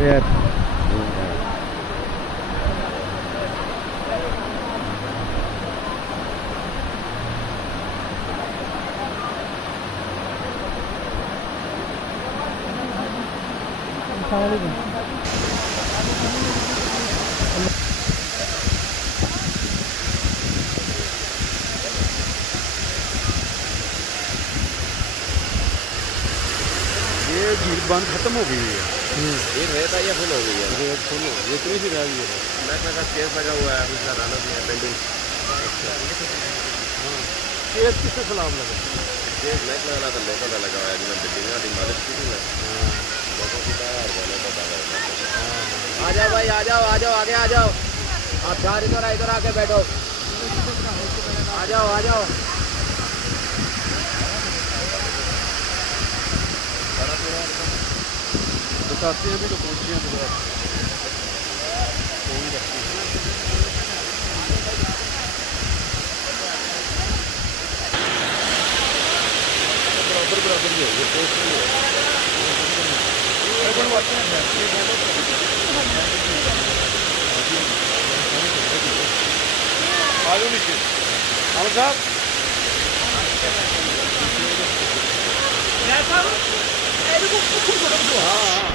यार ये भीड़ भाड़ खत्म हो गई है। ये रेत आई है, फुल हो गई है। रेत फुल हो गई, इतनी सी रह गई है। महकमा का केस लगा हुआ है, अभी इसका लाना भी है पेंडिंग। केस किससे सलाम लगा? केस महकमा वाला तो लोगों का लगा हुआ है, जिन्हें बिल्डिंग की मालिक की थी ना, लोगों की तरह और वालों का दावा है। आ जाओ भाई, आ जाओ, आ जाओ, आगे आ जाओ। आप चार इधर आके बैठो। आ जाओ, आ जाओ। बताते हैं अभी तो पहुँचे हैं दोबारा। बराबर ही हो गए, पोस्ट नहीं हो आगे नीचे अमर साहब हाँ हाँ